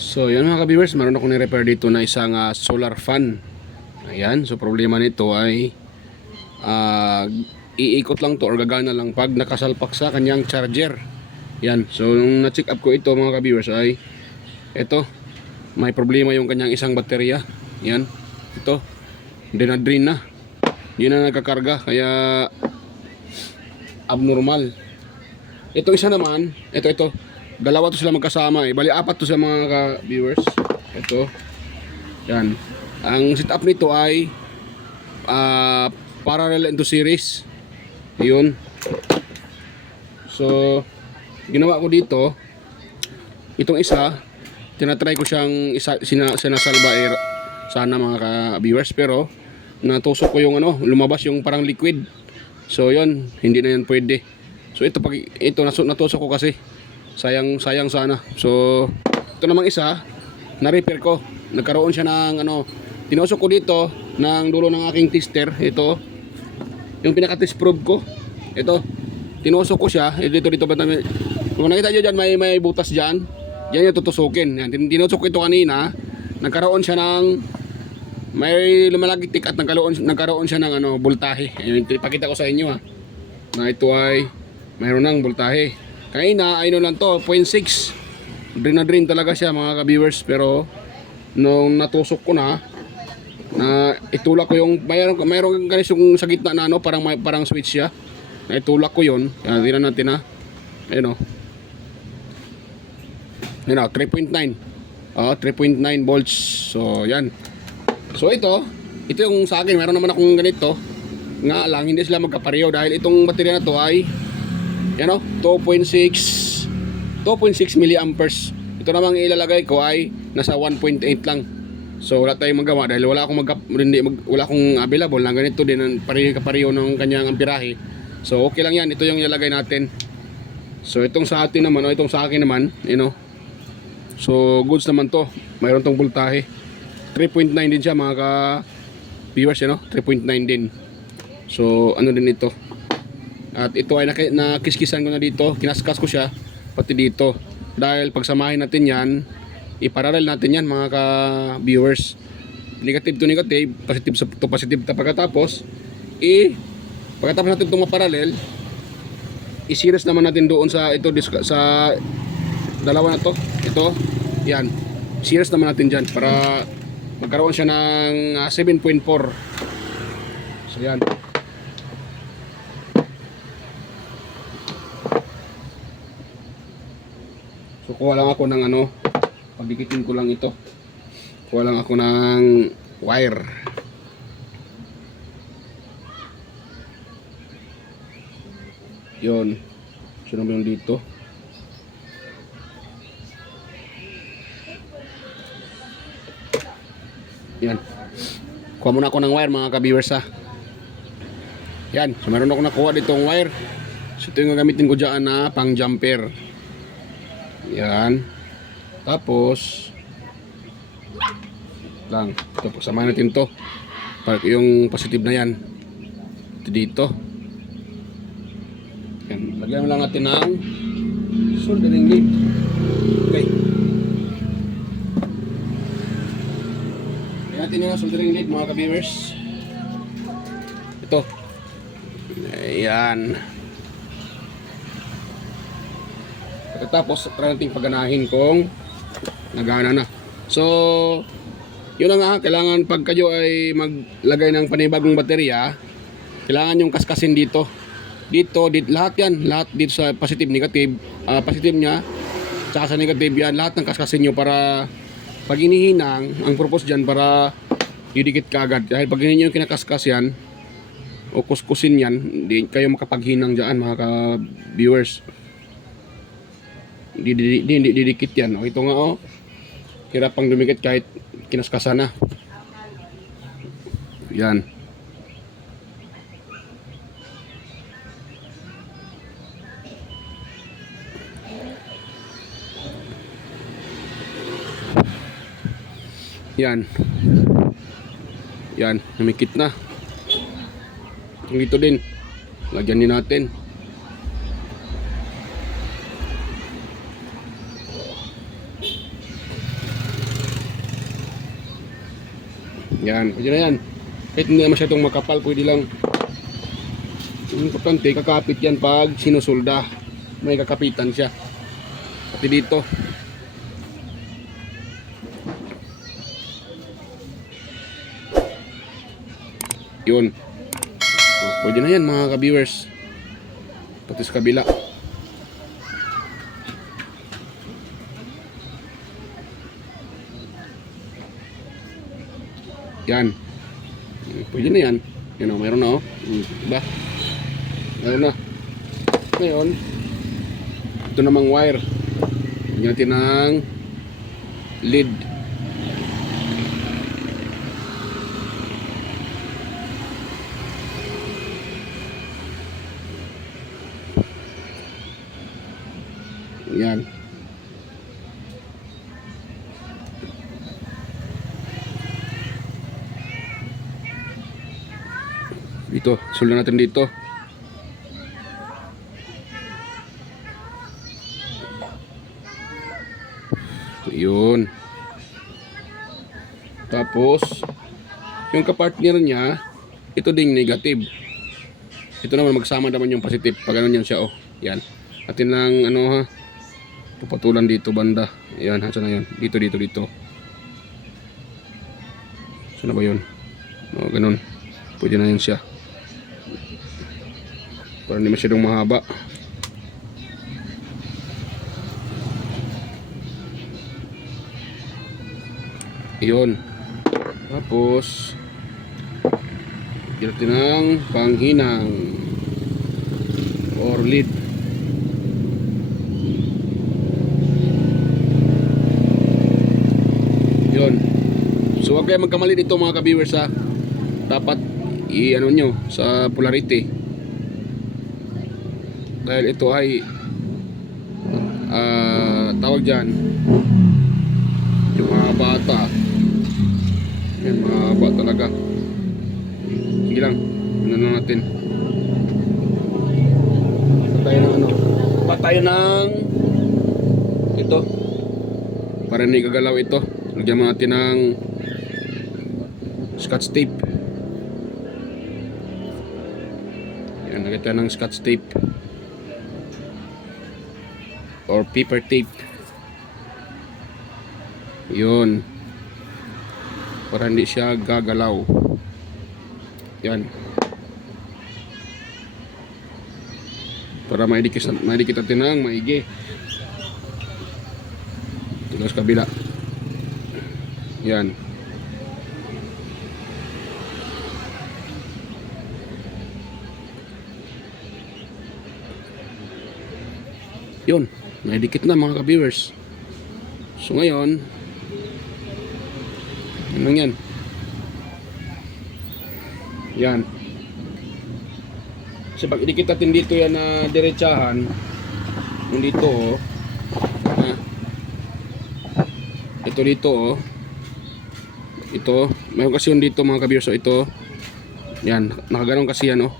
So yan mga ka-viewers, meron akong ni-repair dito na isang solar fan. Ayan, so problema nito ay iikot lang to or gagana lang pag nakasalpak sa kanyang charger. Yan, so nung na-check up ko ito mga ka-viewers ay ito, may problema yung kanyang isang baterya. Yan, ito, drain na. Hindi na nagkakarga, kaya abnormal. Ito isa naman, ito dalawa to sila magkasama eh. Bali apat to sa mga ka-viewers. Ito. Yan. Ang setup nito ay parallel into series. Yun. So ginawa ko dito, itong isa tinatry ko siyang sinasalba sana mga ka-viewers, pero natusok ko yung lumabas yung parang liquid. So yun, hindi na yan pwede. So ito pag ito natusok ko kasi sayang sana. So ito namang isa na-repair ko. Nagkaroon siya ng tinusok ko dito ng dulo ng aking tester. Ito yung pinaka-test probe ko. Ito tinusok ko siya. Dito ba namin? Kung nakita niyo diyan may butas diyan. Diyan yung tutusukin. Yan, tinusok ko ito kanina. Nagkaroon siya ng may lumalagitik at nagkaroon siya ng voltahe. Ipakita ko sa inyo na ito ay mayroon ng voltahe. Kanina ay lang to 0.6. Drain talaga siya mga ka-viewers, pero nung natusok ko na itulak ko yung mayroong ganitong sa gitna na parang switch siya. Na itulak ko yon. Tingnan natin ayun 3.9. 3.9 volts. So yan. So ito yung sa akin, meron naman akong ganito. Nga lang hindi sila magkapareho dahil itong baterya na to ay 2.6 milliamperes. Ito namang ilalagay ko ay nasa 1.8 lang. So wala tayong magawa dahil wala akong available na ganito din pareho ng kanyang amperahe. So okay lang yan, ito yung ilalagay natin. So itong sa atin naman itong sa akin naman, so goods naman to. Mayroon tong voltahe. 3.9 din siya mga ka-viewers, 3.9 din. So din ito. At ito ay nakiskisan ko na dito, kinaskas ko siya pati dito. Dahil pagsamahin natin yan, iparallel natin yan mga ka-viewers. Negative to negative, positive to positive. Pagkatapos natin itong maparallel, i-series naman natin doon sa sa dalawa na to. Ito, yan. Series naman natin dyan para magkaroon siya ng 7.4. So yan. So kuha lang ako ng pagdikitin ko lang ito. Kuha lang ako ng wire. Yun. Sino mo yung dito? Yan. Kuha muna ako ng wire mga ka-viewers Yan. So meron ako nakuha ditong wire. So ito yung gagamitin ko dyan na pang jumper. Yan. Tapos lang. Ito pagsamahin natin to. Para yung positive na yan. Ito dito. Yan. Lagyan lang natin ng soldering lead. Okay. Lagyan natin yung soldering lead mga ka-viewers. Ito. Ayan. Tapos try natin paganahin kung nagana na. So yun na kailangan pag kayo ay maglagay ng panibagong baterya, kailangan yung kaskasin dito lahat yan, lahat dito sa positive negative, positive nya tsaka sa negative yan, lahat ng kaskasin nyo para pag inihinang, ang purpose dyan para didikit ka agad. Dahil pag hindi nyo kinakaskas yan o kuskusin yan, hindi kayo makapaghinang dyan mga ka-viewers. Hindi didikit yan. Ito nga hirap pang dumikit kahit kinaskasan na. Yan. Yan, namikit na. Dito din. Lagyan din natin. Yan, pwede na yan. Kahit hindi na masyadong makapal, pwede lang. Yung importante, kakapit yan pag sinusulda. May kakapitan siya. Pati dito. Yun. So, pwede na yan mga ka-viewers. Pati sa kabila. Yan. Pwede na yan. Yan o, mayroon na o. Diba? Mayroon na. Ngayon, ito namang wire. Lagyan natin ng lead. Yan. Dito, suldan natin dito. Yun. Tapos, yung kapartner niya, ito ding negative. Ito naman magsama naman yung positive. Pag ganun yan siya, oh. Yan. Atin lang, ano ha, pupatulan dito banda. Yan, hasa na yan. Dito, dito, dito. Saan na ba yun? O, ganun. Pwede na yun siya. Para hindi masyadong mahaba. Yun. Tapos natin ng panghinang or lead. Yun. So wag kayo magkamali dito mga ka-viewers ha. Dapat i-ano nyo sa polarity. Dahil ito ay tawag dyan yung mga bata. Yan, mahaba talaga. Sige lang, ano na natin. Patay ng ano, patay ng ito para hindi gagalaw ito. Lagyan mo natin ng scotch tape. Yan, lagyan tayo ng scotch tape or paper tape. Yun, para hindi siya gagalaw. Yan, para maidikit natin ng maigi. Ito sa kabila. Yan. Yun, maidikit na mga ka-viewers. So ngayon, ano yan? Yan. Kasi pag idikit natin dito yan na diretsahan, yung dito oh, ito dito oh, ito, mayroon kasi yung dito mga ka-viewers. So ito, yan, nakaganon kasi yan oh.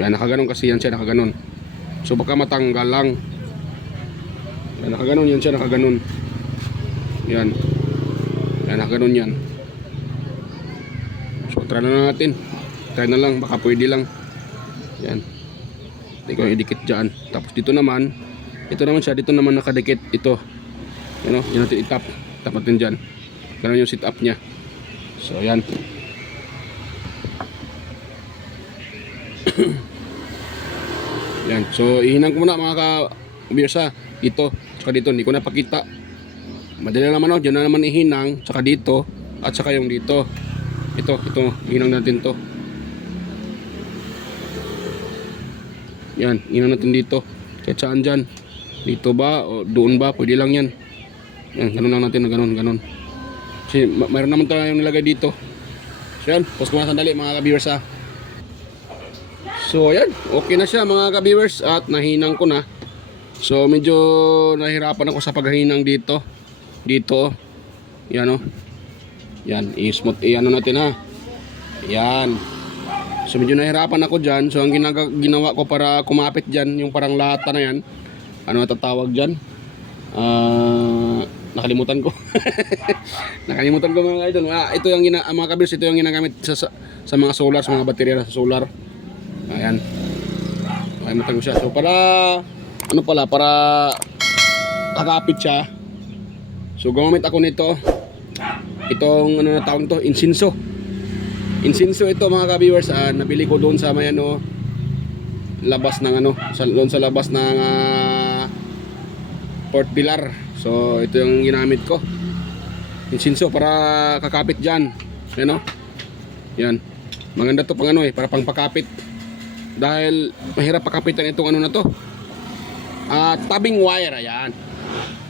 Yan, nakaganon kasi yan siya, nakaganon. So baka matanggal lang. Yan, nakaganon yan siya, nakaganon. Yan. Yan, nakaganon yan. So try na natin. Try na lang, baka pwede lang. Yan. Hindi ko idikit dyan. Tapos dito naman, ito naman siya, dito naman nakadikit ito. Yan o, yan natin itap. Tap natin dyan. Ganun yung sit up nya. So yan. Yan. So ihinang ko muna mga ka-viewers ha. Dito, saka dito, hindi ko napakita. Madali naman o, dyan na naman ihinang. Saka dito, at saka yung dito. Ito, ihinang natin to. Yan, ihinang natin dito. Kahit saan dyan. Dito ba, o doon ba, pwede lang yan. Yan, ganun lang natin na ganun. Kasi mayroon naman tayong nilagay dito. So yan, pause ko na sandali mga ka-viewers ha. So yan, okay na siya mga ka-viewers at nahinang ko na. So medyo nahirapan ako sa paghinang dito. Dito. Yan o. Yan, i-smooth i-ano natin ha. Yan. So medyo nahirapan ako dyan. So ang ginawa ko para kumapit dyan, yung parang lata na yan. Ano tatawag dyan? nakalimutan ko. Nakalimutan ko mga idol. Ito yung mga kabiyers, ito yung ginagamit sa mga solar, sa mga baterya sa solar. Ayan. Nakalimutan ko siya. So para para kakapit siya. So gumamit ako nito. Itong na tawag to, insinso. Insinso ito mga ka-viewers, nabili ko doon sa may labas ng doon sa labas ng Port Pilar. So ito yung ginamit ko. Insinso para kakapit diyan. Yan. Maganda to pang para pang pakapit. Dahil mahirap pakapitan itong na to. Tabing wire, ayan.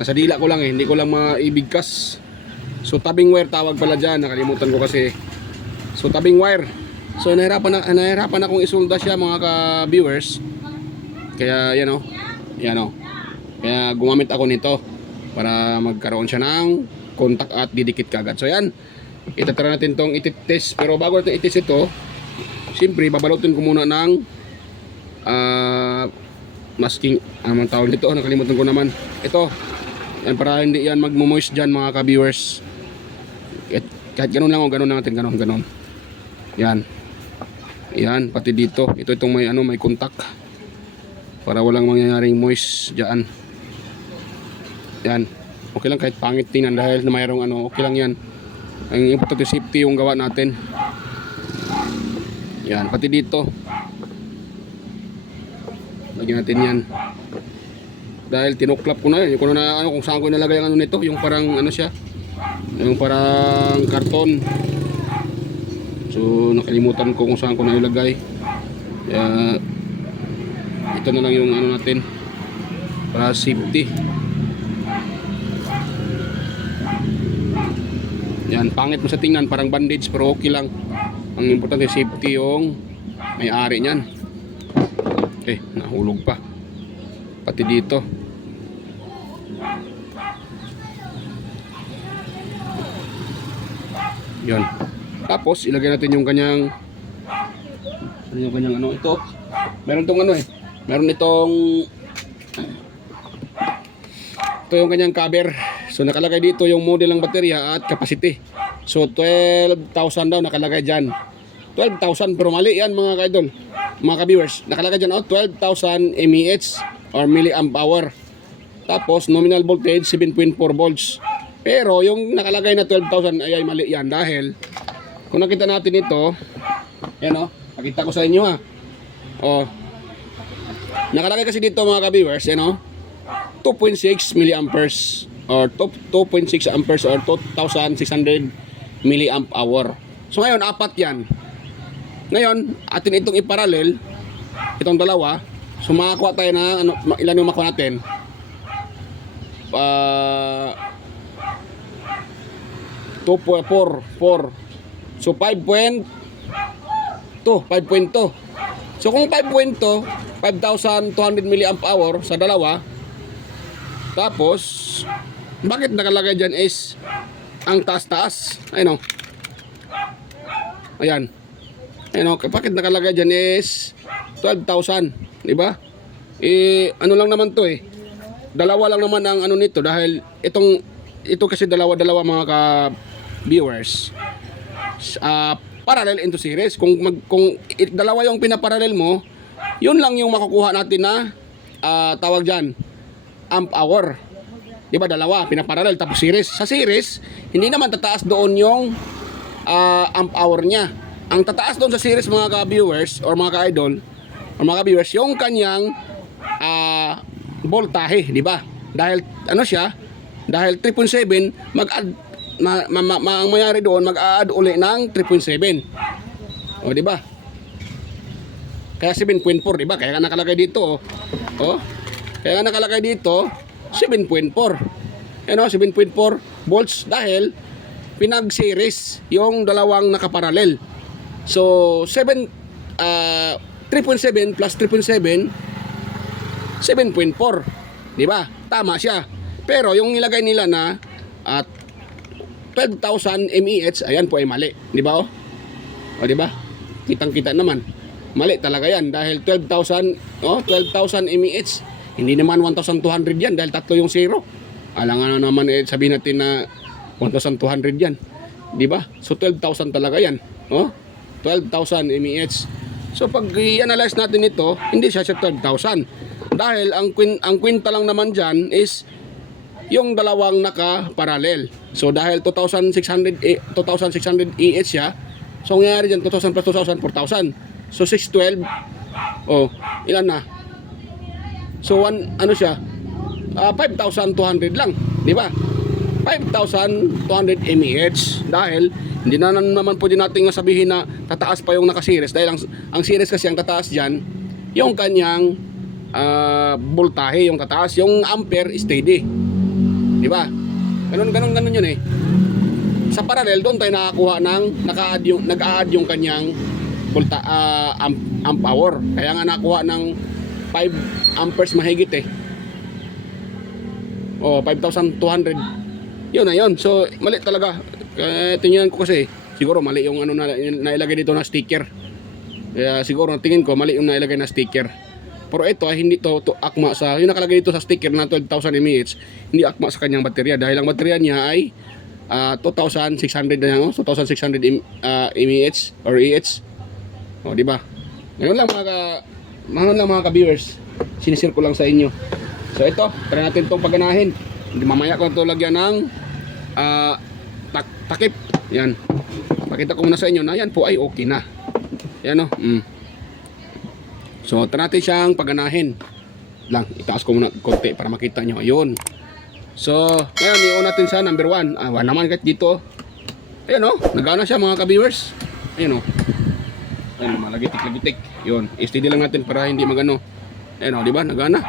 Nasa dila ko lang hindi ko lang maibigkas. So tabing wire tawag pala diyan, nakalimutan ko kasi. So tabing wire. So nahirapan akong isulda siya mga ka-viewers. Kaya yan Kaya gumamit ako nito para magkaroon siya ng contact at didikit kagad. So yan. Itatry natin tong ititest, pero bago natin itest ito, siyempre babalutin ko muna ng masking ang tawag dito, nakalimutan ko naman. Ito. Yan para hindi yan magmo-moist diyan mga ka-viewers. Kahit ganun lang ganun natin, ganun. Yan. Yan, pati dito. Ito itong may contact. Para walang mangyayaring moist diyan. Yan. Okay lang kahit pangit tingnan dahil na mayroong okay lang yan. Ang importante safety yung gawa natin. Yan, pati dito. Lagyan natin yan. Dahil tinuklap ko na yun. Kung kung saan ko nalagay ang nito, yung parang siya. Yung parang karton. So nakalimutan ko kung saan ko na ilagay. Kaya ito na lang yung natin para safety. Yan, pangit mo sa tingnan, parang bandage pero okay lang. Ang importante safety yung may-ari niyan. Nahulog pa. Pati dito. Yan. Tapos ilagay natin yung kanyang ito. Meron tong meron itong ito yung kanyang cover. So nakalagay dito yung model ng baterya at capacity. So 12,000 daw nakalagay diyan. 12,000 pero mali yan mga ka-idol. Mga ka-viewers, nakalagay diyan 12,000 mAh or milliamp hour. Tapos nominal voltage 7.4 volts. Pero yung nakalagay na 12,000 ay mali yan dahil kung nakita natin ito, yan pakita ko sa inyo nakalagay kasi dito mga ka-viewers, 2.6 milliamperes or 2.6 amperes or 2,600 milliamp hour. So ngayon, apat yan. Ngayon, atin itong iparallel, itong dalawa. So makakuha tayo na, ilan yung makuha natin? 4. So 5.2. So kung 5.2, 5,200 milliamp hour sa dalawa. Tapos bakit nakalagay dyan is ang taas-taas? Ayan. Bakit nakalagay dyan is 12,000, di ba? Ano lang naman to dalawa lang naman ang nito dahil ito kasi dalawa mga ka-viewers. Parallel into series. Kung dalawa yung pinaparallel mo, yun lang yung makukuha natin na tawag dyan amp hour. Diba dalawa pinaparallel tapos series. Sa series, hindi naman tataas doon yung amp hour niya. Ang tataas doon sa series mga ka-viewers or mga ka-idol or mga ka-viewers yung kanyang voltahe, di ba? Dahil dahil 3.7 mag-add ang mayari doon mag-add uli ng 3.7. O di ba? Kaya 7.4, di ba? Kaya nakalagay dito Kaya nakalagay dito 7.4. 7.4 volts dahil pinag-series yung dalawang nakaparallel. So 3.7 plus 3.7 7.4. Di ba? Tama siya. Pero yung nilagay nila na at 12,000 mAh, ayan po ay mali. Di ba? O di ba? Kitang-kita naman. Mali talaga yan dahil 12,000 mAh. Hindi naman 1,200 yan dahil tatlo yung zero. Alangan na naman sabihin natin na 1,200 yan. Di ba? So 12,000 talaga yan. Oh? 12,000 mAh. So pag i-analyze natin ito, hindi siya 12,000. Dahil ang kwenta lang naman dyan is yung dalawang naka-parallel. So dahil 2,600 EH siya, so ang nangyari dyan 2,000 plus 2,000, 4,000. So 612, oh, ilan na? So ano siya? 5,200 lang, di ba? 5,200 mAh. Dahil hindi na naman pwede natin sabihin na tataas pa yung naka-series, dahil ang series kasi ang tataas dyan yung kanyang voltahe, yung tataas, yung ampere steady, di ba? Ganun yun eh. Sa parallel doon tayo nakakuha ng nag-a-add yung kanyang amp hour, kaya nga nakuha ng 5 amperes mahigit eh. 5,200. Yun na yun. So mali talaga. Tingnan ko kasi siguro mali yung ano na nailagay dito na sticker. Kaya siguro tingin ko mali yung nailagay na sticker. Pero ito ay hindi to akma sa yung nakalagay dito sa sticker na 12,000 mAh. Hindi akma sa kanyang baterya dahil ang baterya niya ay 2,600 na yan, 2,600 mAh or EH. O di ba? Ngayon lang mga ka-viewers. Sinisir ko lang sa inyo. So ito, try natin itong paganahin. Mamaya ko ito lagyan ng takip. Yan. Pakita ko muna sa inyo na yan po ay okay na. Yan o. So try natin siyang paganahin. Lang, itaas ko muna konti para makita nyo. Ayun. So, ngayon, i-on natin sa number 1. Wala naman kahit dito. Ayan o, nagana siya mga ka-viewers. Ayan o. Ayan, malagitik-lagitik. Yun, steady lang natin para hindi magano. Ayan o, di ba? Nagana.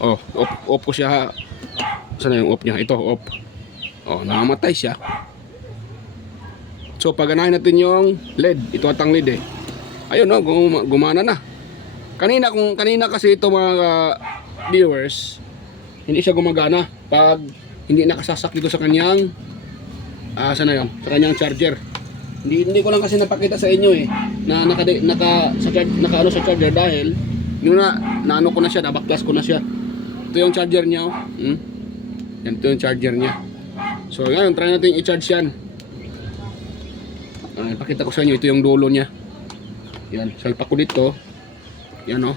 Off ko siya. Saan na yung off niya? Ito, off. Namamatay siya. So, paganahin natin yung LED. Ito atang LED eh. Ayun o, gumana na. Kanina kasi ito mga viewers, hindi siya gumagana pag hindi nakasasak dito sa kanyang saan na yun? Sa kanyang charger. Hindi ko lang kasi napakita sa inyo eh na naka sa charger dahil yung naano ko na siya, nabaklas ko na siya. Ito yung charger niya oh. Yan, ito yung charger niya. So ngayon try natin i-charge yan. Ipakita ko sa inyo, ito yung dulo niya. Yan, salpak ko dito. Yan oh.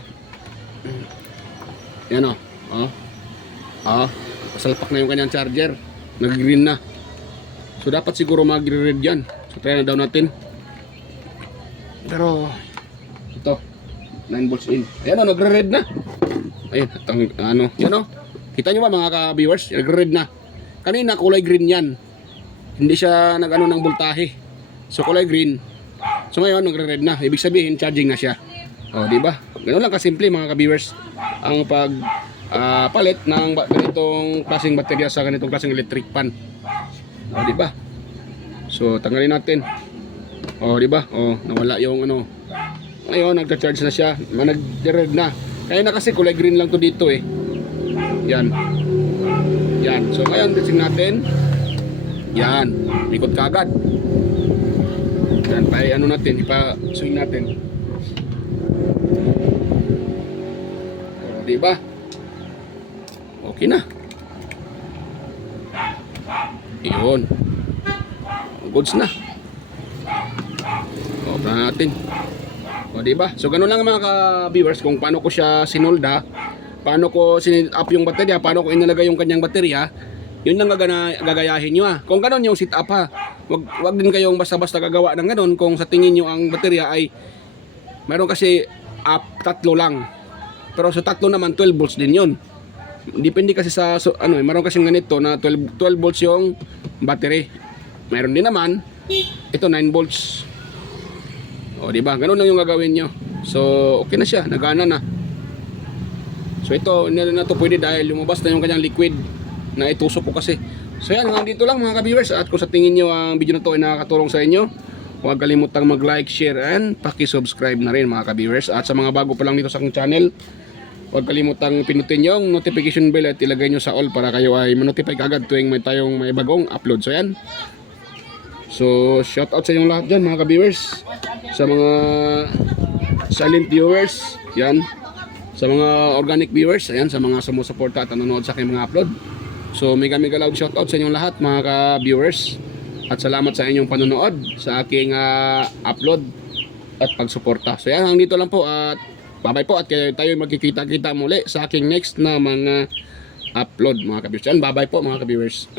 Yan oh. Salpak na yung kanyang charger. Nag-green na. So dapat siguro mag-red yan. So try na daw natin. Pero ito 9 volts in. Ayan o, nagre-red na. Ayan, yan o. Kita nyo ba mga ka-viewers? Nagre-red na. Kanina kulay green yan. Hindi siya nag-ano ng voltahe. So kulay green. So ngayon nagre-red na. Ibig sabihin charging na siya. O, di ba? Ganun lang kasimple mga ka-viewers ang palit ng ganitong klaseng baterya sa ganitong klaseng electric pan. O, di ba? So tanggalin natin. O, di ba? O, nawala yung ano. Ngayon nagcha-charge na siya. Nag-red na. Kaya na kasi kulay green lang to dito eh. Yan. Yan. So ngayon testing natin. Yan. Ikot kaagad. Yan. Ano natin. Ipa-swing natin. O, di ba? Okay na. Iyon. Goods na. O, na natin. O, diba? So, ganun lang mga ka-viewers kung paano ko siya sinolda, paano ko sinid up yung baterya, paano ko inalagay yung kanyang baterya. Yun lang gagayahin nyo Kung ganun yung sit up wag din kayong basta-basta gagawa ng ganun kung sa tingin nyo ang baterya ay meron kasi tatlo lang. Pero sa tatlo naman 12 volts din yun. Depende kasi sa meron kasi ganito na 12 volts yung battery. Meron din naman ito 9 volts. O di ba? Ganun lang yung gagawin nyo. So okay na siya, nagana na. So ito, hindi na to pwede dahil lumabas na yung kanyang liquid na itusok ko kasi. So yan, hanggang dito lang mga ka-viewers. At kung sa tingin nyo ang video na to ay nakakatulong sa inyo, huwag kalimutang mag-like, share, and paki-subscribe na rin mga ka-viewers. At sa mga bago pa lang dito sa aking channel, huwag kalimutang pinutin yung notification bell at ilagay nyo sa all para kayo ay manotify agad tuwing may bagong upload. So yan. So shout out sa inyong lahat dyan mga ka-viewers. Sa mga silent viewers, yan. Sa mga organic viewers, ayan, sa mga sumusuporta at nanonood sa aking mga upload. So mega loud shoutout sa inyong lahat mga ka-viewers. At salamat sa inyong panonood sa aking upload at pagsuporta. So yan, hanggang dito lang po at bye-bye po at tayo magkikita-kita muli sa aking next na mga upload mga ka-viewers. Yan, bye-bye po mga ka-viewers.